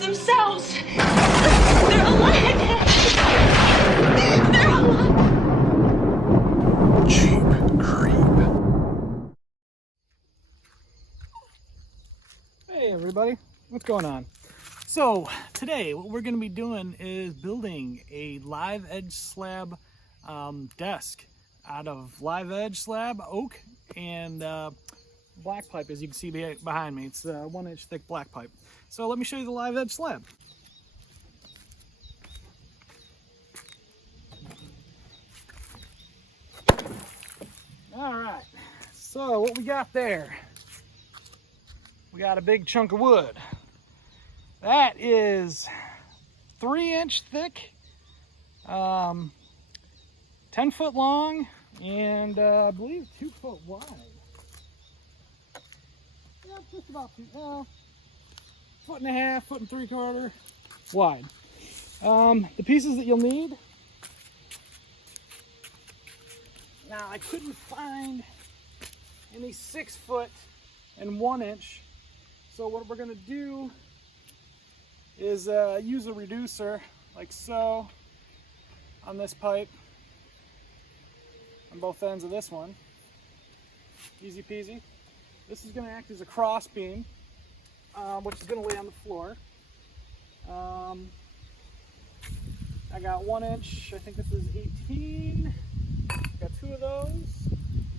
beings themselves. They're alive. They're alive. Cheap creep. Hey everybody, what's going on? So today what we're going to be doing is building a live edge slab desk out of live edge slab, oak, and black pipe, as you can see behind me. It's a 1 inch thick black pipe. So let me show you the live edge slab. All right, so what we got there, we got a big chunk of wood. That is 3 inch thick, 10 foot long, and I believe 2 foot wide. Yeah, just about foot and a half, foot and 3/4 wide. The pieces that you'll need. Now I couldn't find any 6 foot and 1 inch, so what we're gonna do is use a reducer like so on this pipe, on both ends of this one. Easy peasy. This is going to act as a cross beam, which is going to lay on the floor. I got 1 inch, I think this is 18. Got 2 of those.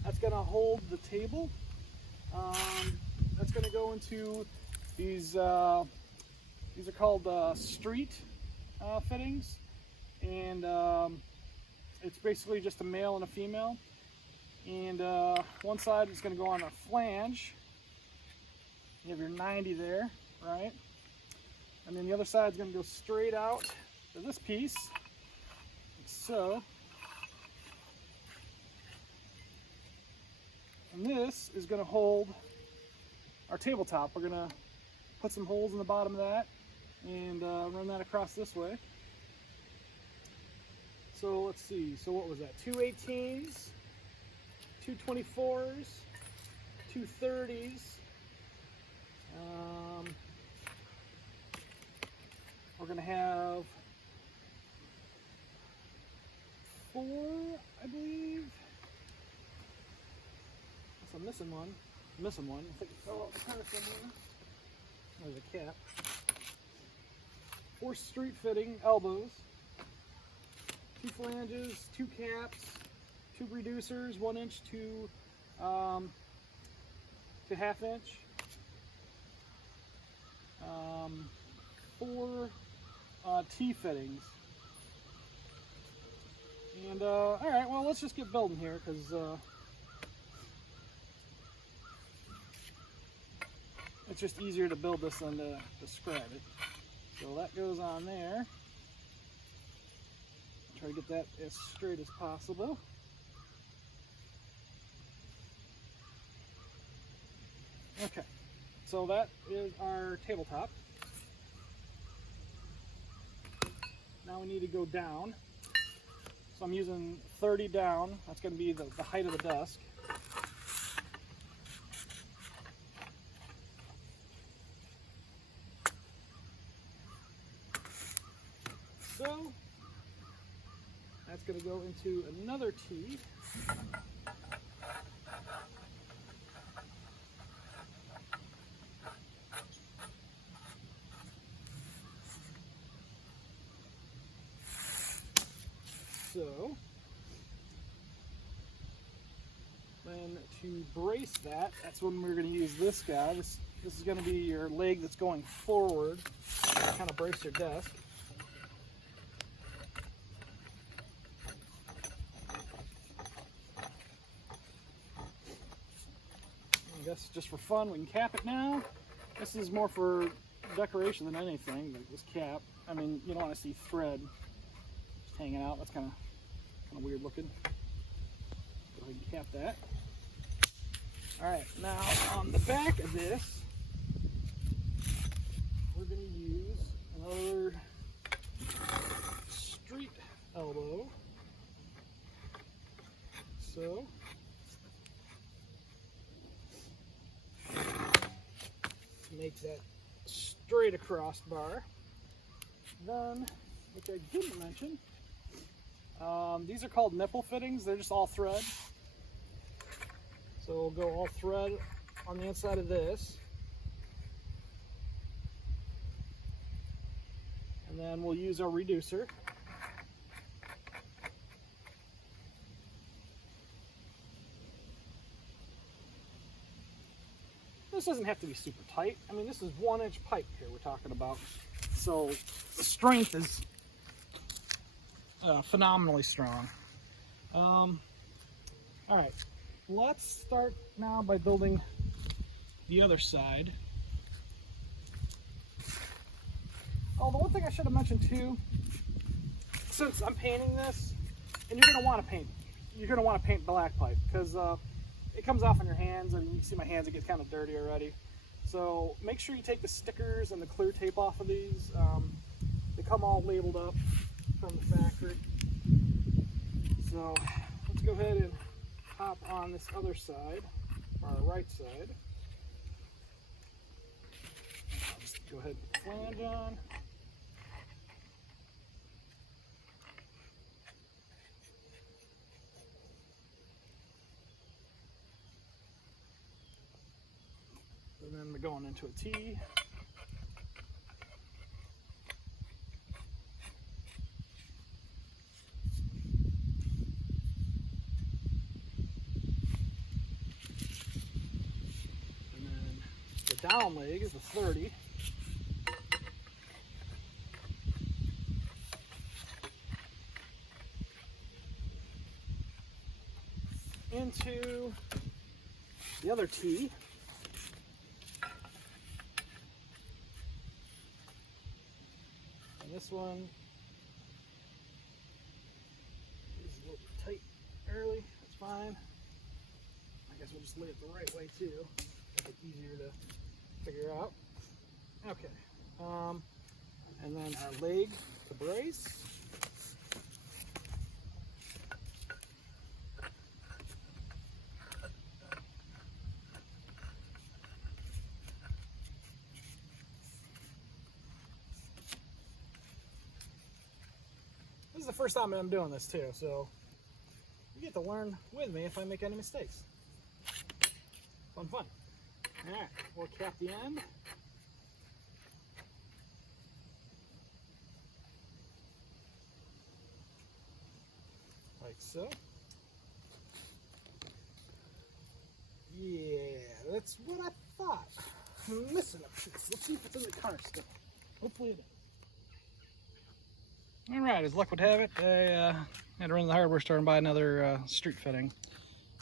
That's going to hold the table. That's going to go into these are called street fittings, and it's basically just a male and a female, and one side is going to go on a flange. You have your 90 there, right? And then the other side is going to go straight out to this piece, like so. And this is going to hold our tabletop. We're going to put some holes in the bottom of that and run that across this way. So let's see, so what was that? 2 18s, 2 24s, 2 30s. We're gonna have 4, I believe. So I'm missing one. I think it fell out somewhere. There's a cap. 4 street fitting elbows, 2 flanges, 2 caps, 2 reducers, 1 inch to 1/2 inch, 4 T fittings. And all right, well, let's just get building here, because it's just easier to build this than to describe it. So that goes on there. Try to get that as straight as possible. Okay, so that is our tabletop. Now we need to go down. So I'm using 30 down. That's going to be the height of the desk. So that's going to go into another T. So then to brace that, that's when we're going to use this guy. This is going to be your leg that's going forward to kind of brace your desk. I guess just for fun, we can cap it now. This is more for decoration than anything, like this cap. I mean, you don't want to see thread just hanging out. That's kind of weird looking. Go ahead and cap that. All right, now on the back of this, we're going to use another street elbow. So to make that straight across bar. Then, which I didn't mention, these are called nipple fittings. They're just all thread. So we'll go all thread on the inside of this. And then we'll use our reducer. This doesn't have to be super tight. I mean, this is 1-inch pipe here we're talking about. So the strength is phenomenally strong. All right, let's start now by building the other side. Oh, the one thing I should have mentioned too, since I'm painting this, and you're gonna want to paint black pipe because it comes off on your hands, and you can see my hands, it gets kind of dirty already. So make sure you take the stickers and the clear tape off of these. They come all labeled up from the factory. So let's go ahead and hop on this other side, our right side. I'll just go ahead and flange on. And then we're going into a T. And then the down leg is a 30. Into the other T. This one is a little bit tight early, that's fine. I guess we'll just lay it the right way too, make it easier to figure out. Okay, and then our leg to brace. This is the first time I'm doing this too, so you get to learn with me if I make any mistakes. Fun. All right, we'll cap the end. Like so. Yeah, that's what I thought. I'm missing a piece. Let's see if it's in the car still. Hopefully it is. All right, as luck would have it, I had to run to the hardware store and buy another street fitting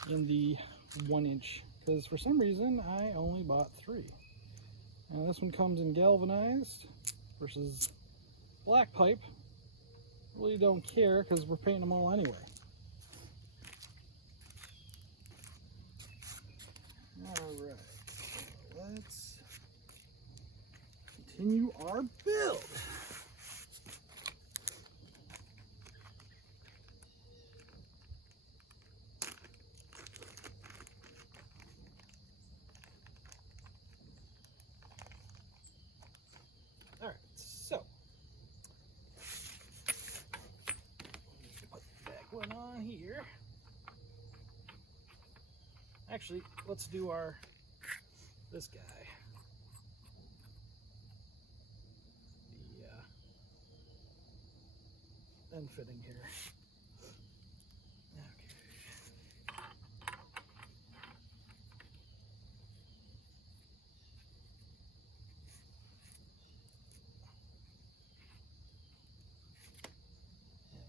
in the 1-inch because for some reason I only bought 3. Now this one comes in galvanized versus black pipe. Really don't care because we're painting them all anyway. All right, let's continue our build. All right, so put the back one on here. Actually, let's do this guy. The end fitting here.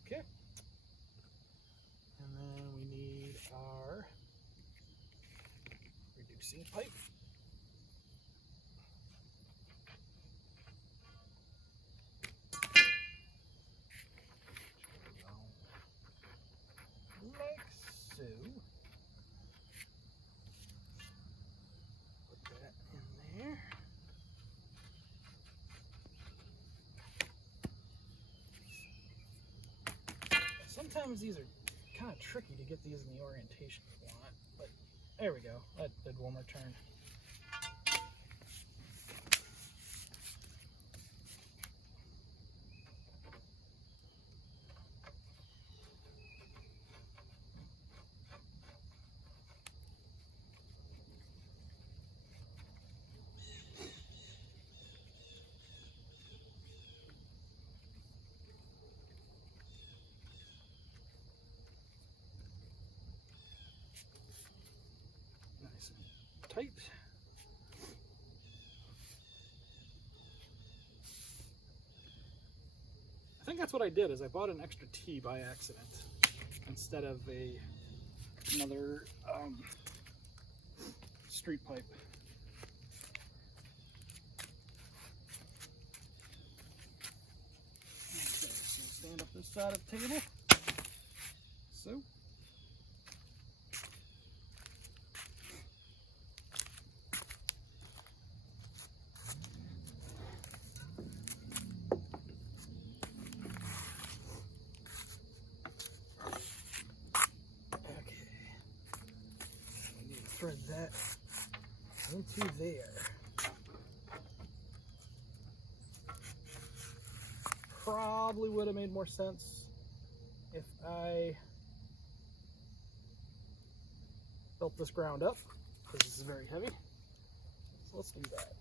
Okay. And then we need our reducing pipe. Like so. Put that in there. Sometimes these are kind of tricky to get these in the orientation you want, but there we go. That did one more turn. tight. I think that's what I did, is I bought an extra T by accident instead of another street pipe. Okay, so stand up this side of the table. So. Thread that into there. Probably would have made more sense if I built this ground up, because this is very heavy. So let's do that.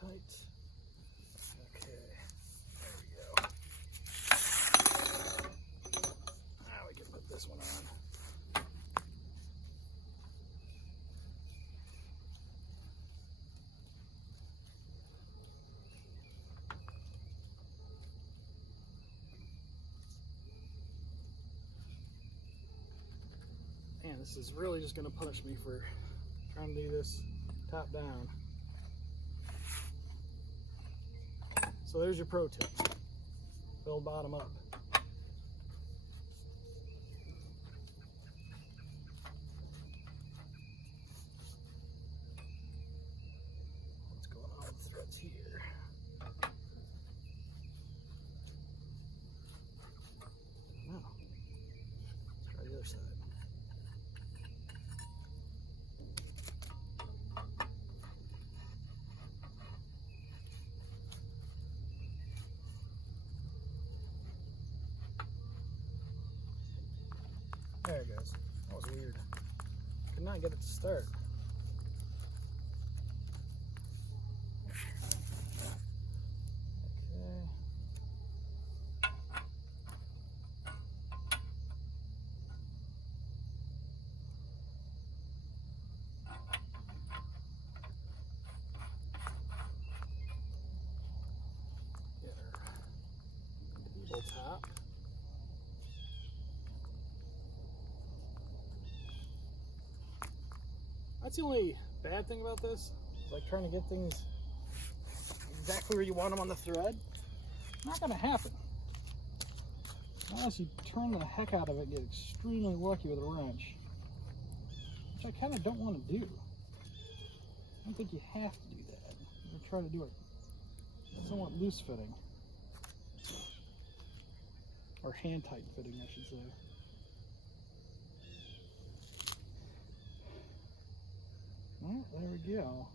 Tight. Okay, there we go. Now we can put this one on. Man, this is really just going to punish me for trying to do this top down. So there's your pro tip. Build bottom up. What's going on with the threads here? No. Let's try the other side. There it goes. That was weird. Could not get it to start. Okay. Get our table top. That's the only bad thing about this. It's like trying to get things exactly where you want them on the thread. Not going to happen. Unless you turn the heck out of it and get extremely lucky with a wrench. Which I kind of don't want to do. I don't think you have to do that. I'm going to try to do it somewhat loose fitting. Or hand tight fitting, I should say. Well, there we go.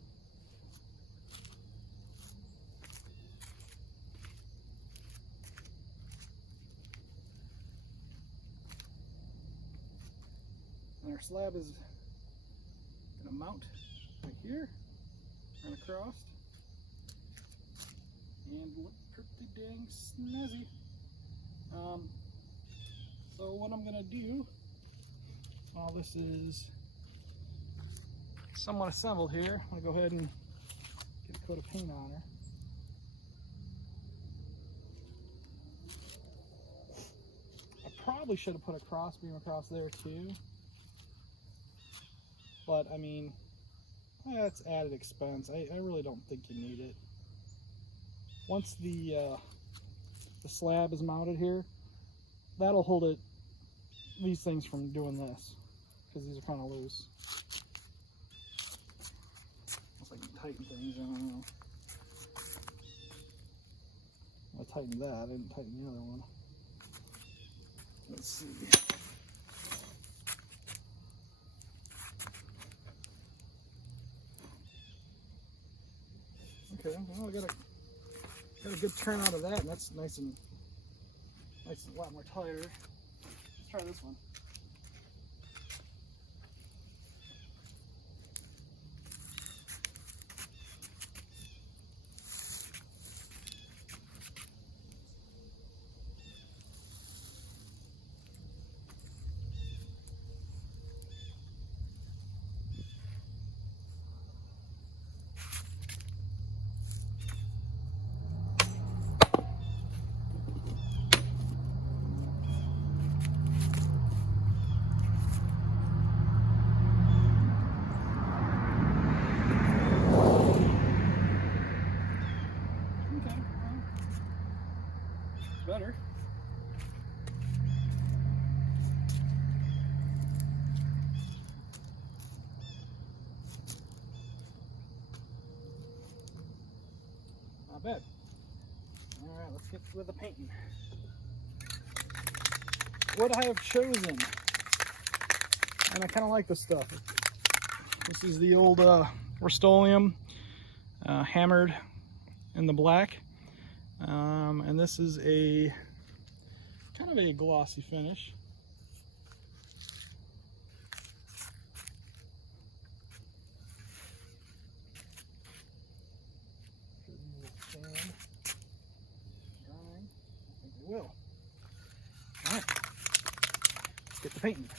And our slab is going to mount right here, run across, and look pretty dang snazzy. So what I'm going to do, while this is somewhat assembled here, I'm going to go ahead and get a coat of paint on her. I probably should have put a cross beam across there too, but I mean, that's added expense. I really don't think you need it. Once the slab is mounted here, that'll hold these things from doing this, because these are kind of loose. Unless I can tighten things, I don't know. I tightened that, I didn't tighten the other one. Let's see. Okay, well, I got a good turn out of that, and that's nice and a lot more tighter. Let's try this one. Better. Not bad. All right, let's get with the painting. What I have chosen, and I kind of like this stuff. This is the old Rust-Oleum hammered in the black. And this is a kind of a glossy finish. Drying. I think they will. All right, let's get the painting.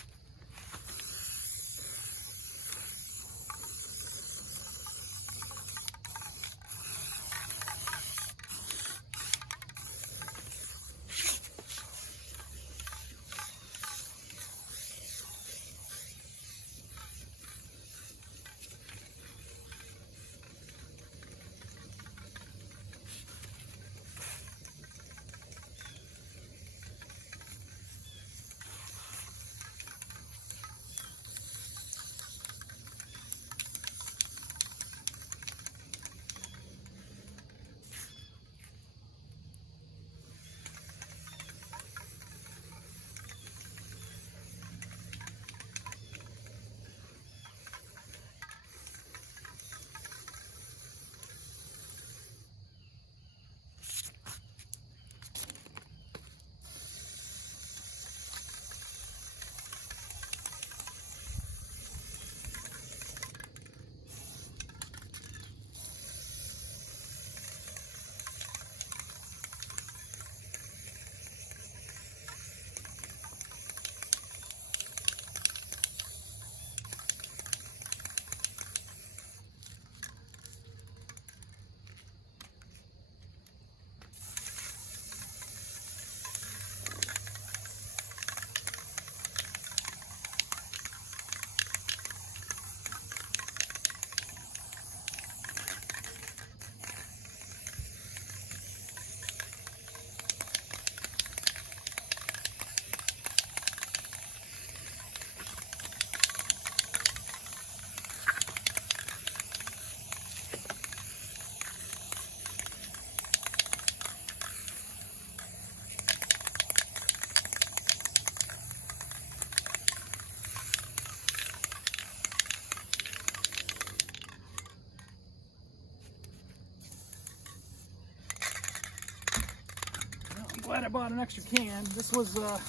Glad I bought an extra can. This was left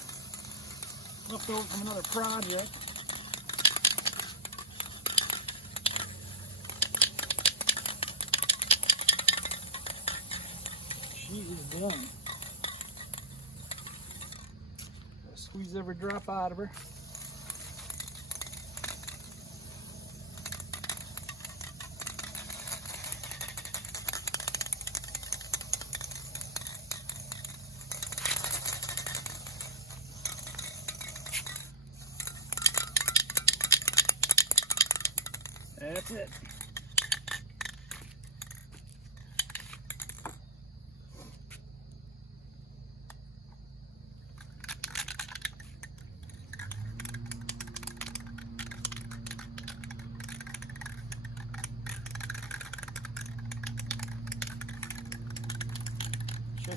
over from another project. She is done. Gotta squeeze every drop out of her. That's it.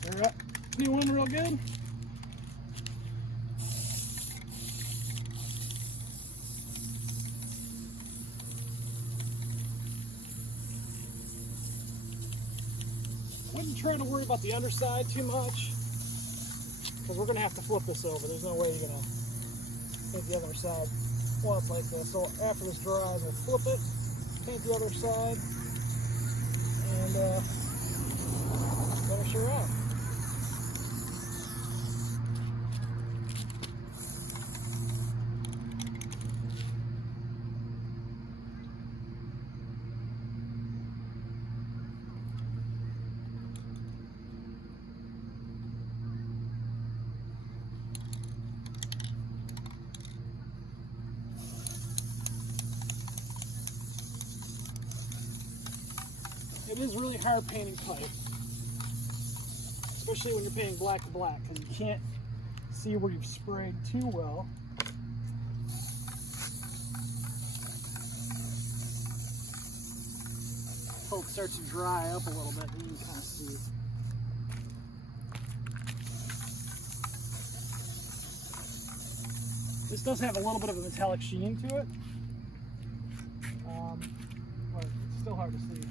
Pick her up. New one real good. Wouldn't try to worry about the underside too much, because we're going to have to flip this over. There's no way you're going to make the other side flip like this. So after this dries, we'll flip it, paint the other side, and finish her up. It is really hard painting pipe, especially when you're painting black to black, because you can't see where you've sprayed too well. Until it starts to dry up a little bit, and you can kind of see. This does have a little bit of a metallic sheen to it, but it's still hard to see.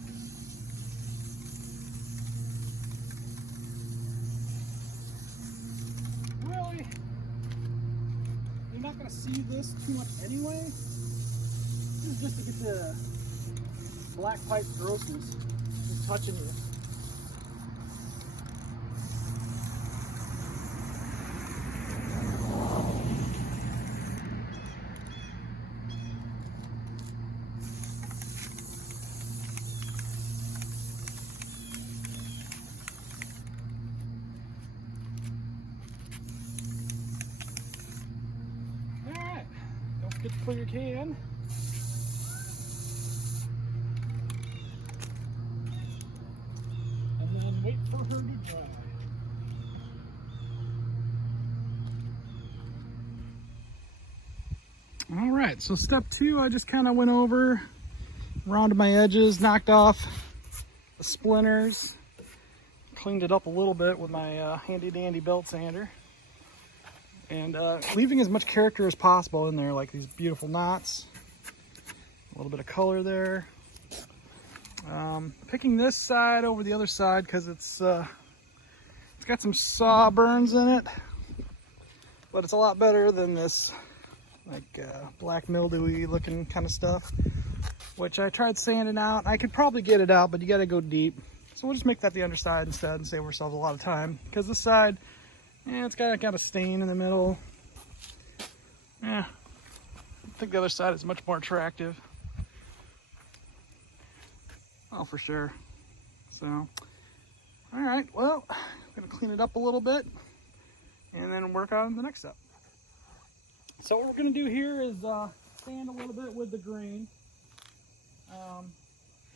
Really, you're not going to see this too much anyway. This is just to get the black pipe grossness from touching you. Get to clear your can. And then wait for her to dry. All right, so step 2, I just kind of went over, rounded my edges, knocked off the splinters, cleaned it up a little bit with my handy dandy belt sander. And leaving as much character as possible in there, like these beautiful knots, a little bit of color there. Picking this side over the other side because it's got some saw burns in it, but it's a lot better than this like black mildewy looking kind of stuff, which I tried sanding out. I could probably get it out, but you got to go deep. So we'll just make that the underside instead and save ourselves a lot of time, because this side, yeah, it's got a stain in the middle. Yeah, I think the other side is much more attractive. Oh, for sure. So, all right, well, I'm gonna clean it up a little bit and then work on the next step. So what we're gonna do here is sand a little bit with the grain,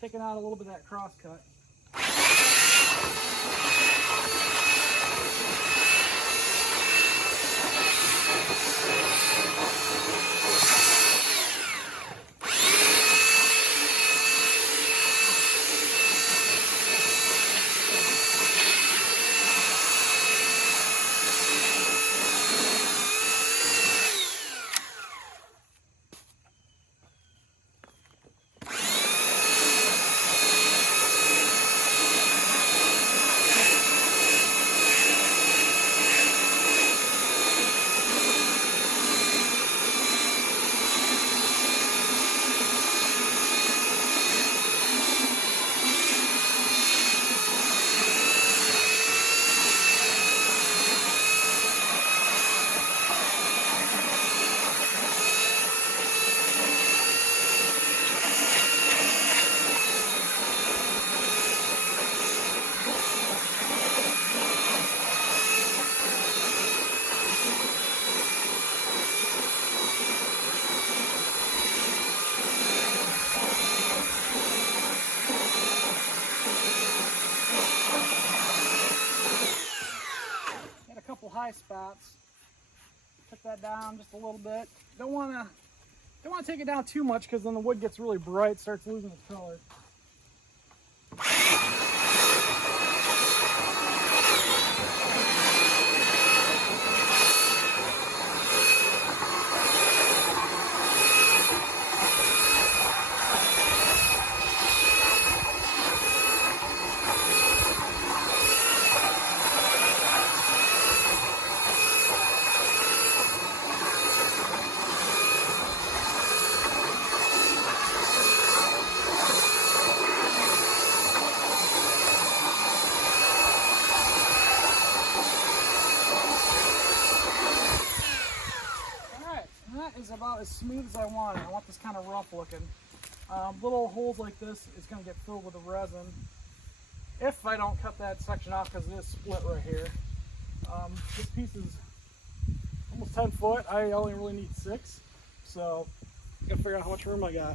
taking out a little bit of that cross cut. High spots. Put that down just a little bit. Don't want to take it down too much, because then the wood gets really bright, starts losing its color. out as smooth as I want it. I want this kind of rough looking. Little holes like this is going to get filled with the resin if I don't cut that section off, because it is split right here. This piece is almost 10 foot. I only really need 6, so I gotta figure out how much room I got.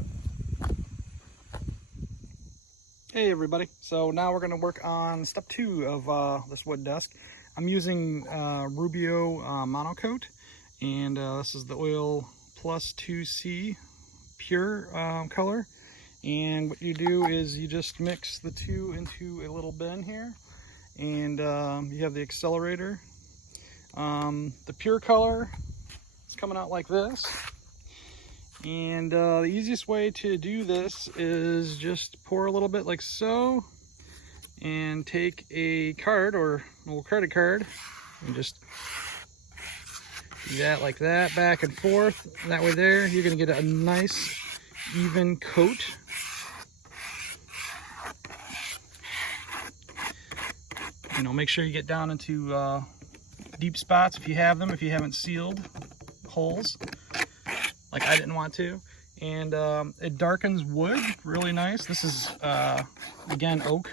Hey everybody, so now we're going to work on step 2 of this wood desk. I'm using Rubio monocoat, and this is the Oil Plus 2C pure color. And what you do is you just mix the two into a little bin here, and you have the accelerator. The pure color is coming out like this. And the easiest way to do this is just pour a little bit like so, and take a card or a little credit card and just do that like that, back and forth. That way there, you're gonna get a nice even coat. You know, make sure you get down into deep spots if you have them, if you haven't sealed holes like I didn't want to. And it darkens wood really nice. This is again oak,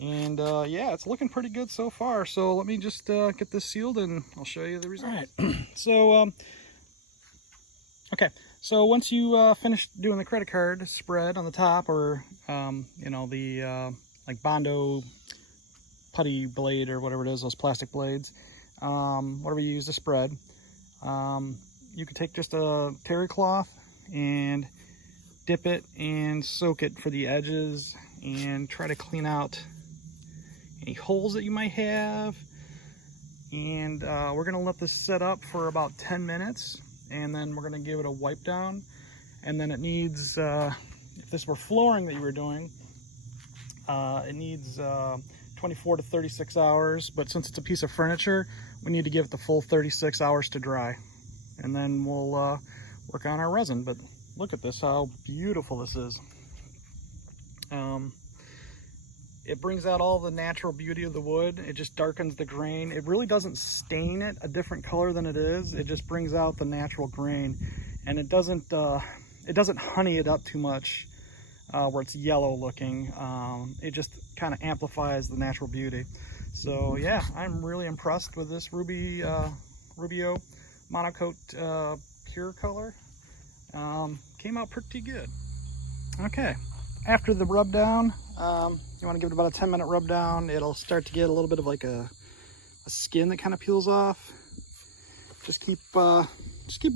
and yeah, it's looking pretty good so far. So let me just get this sealed and I'll show you the result. All right. So okay, so once you finish doing the credit card spread on the top, or you know, the like Bondo putty blade or whatever it is, those plastic blades, whatever you use to spread, you could take just a terry cloth and dip it and soak it for the edges, and try to clean out any holes that you might have. And we're gonna let this set up for about 10 minutes, and then we're gonna give it a wipe down. And then it needs, if this were flooring that you were doing, it needs 24 to 36 hours, but since it's a piece of furniture, we need to give it the full 36 hours to dry. And then we'll work on our resin. But look at this, how beautiful this is. It brings out all the natural beauty of the wood. It just darkens the grain. It really doesn't stain it a different color than it is. It just brings out the natural grain, and it doesn't honey it up too much where it's yellow looking. It just kind of amplifies the natural beauty. So yeah, I'm really impressed with this Rubio monocoat pure color. Came out pretty good. Okay, after the rub down, you want to give it about a 10-minute rub down. It'll start to get a little bit of like a skin that kind of peels off. Just keep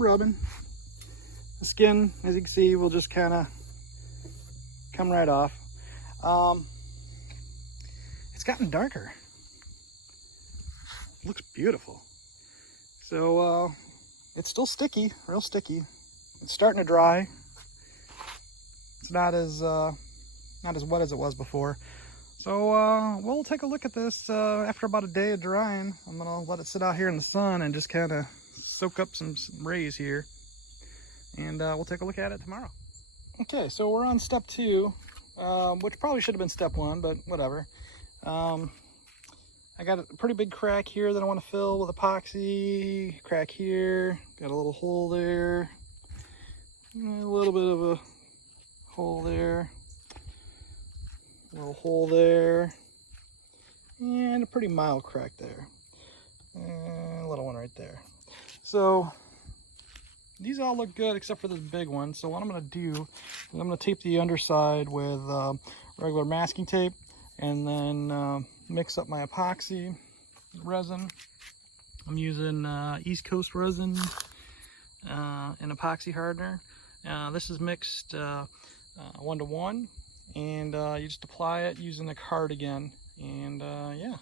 rubbing. The skin, as you can see, will just kind of come right off. It's gotten darker. It looks beautiful. So it's still sticky, real sticky. It's starting to dry. It's not as wet as it was before. So we'll take a look at this after about a day of drying. I'm gonna let it sit out here in the sun and just kind of soak up some rays here, and we'll take a look at it tomorrow. Okay, so we're on step 2, which probably should have been step 1, but whatever. I got a pretty big crack here that I want to fill with epoxy. Crack here, got a little hole there, a little bit of a hole there, a little hole there, and a pretty mild crack there, and a little one right there. So these all look good except for this big one. So what I'm going to do is I'm going to tape the underside with regular masking tape, and then mix up my epoxy resin. I'm using East Coast resin and epoxy hardener. This is mixed 1-to-1, and you just apply it using the card again, and yeah,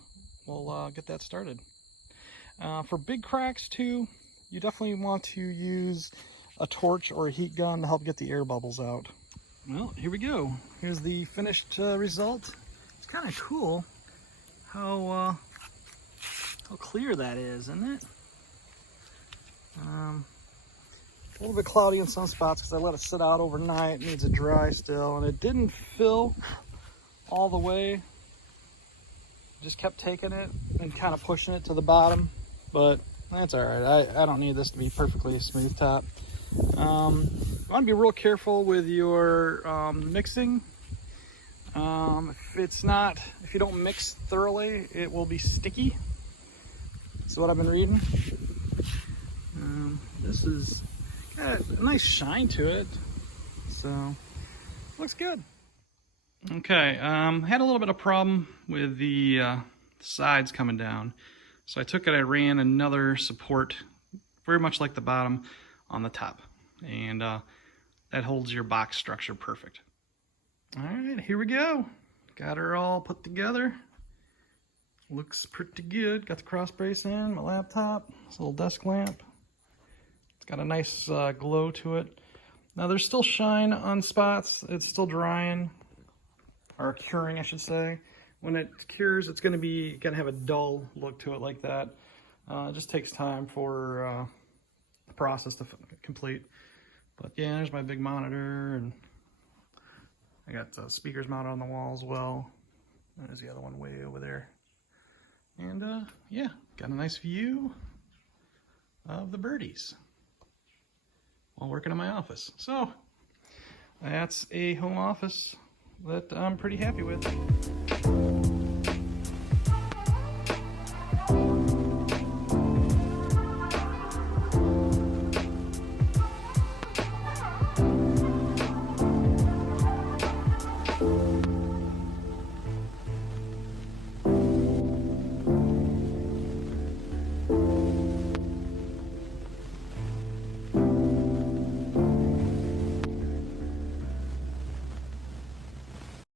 we'll get that started. For big cracks too, you definitely want to use a torch or a heat gun to help get the air bubbles out. Well, here we go. Here's the finished result. It's kind of cool how clear that is, isn't it? A little bit cloudy in some spots because I let it sit out overnight. It needs to dry still, and it didn't fill all the way. Just kept taking it and kind of pushing it to the bottom, but that's all right. I don't need this to be perfectly smooth top. You want to be real careful with your mixing. If you don't mix thoroughly, it will be sticky. That's what I've been reading. This is got a nice shine to it, so looks good. Okay, had a little bit of problem with the sides coming down, so I took it. I ran another support, very much like the bottom, on the top, and that holds your box structure perfect. All right, here we go. Got her all put together. Looks pretty good. Got the cross brace in, my laptop, this little desk lamp. It's got a nice glow to it. Now there's still shine on spots. It's still drying, or curing, I should say. When it cures, it's gonna have a dull look to it like that. It just takes time for the process to complete. But yeah, there's my big monitor, and I got speakers mounted on the wall as well. There's the other one way over there. And yeah, got a nice view of the birdies while working in my office. So that's a home office that I'm pretty happy with.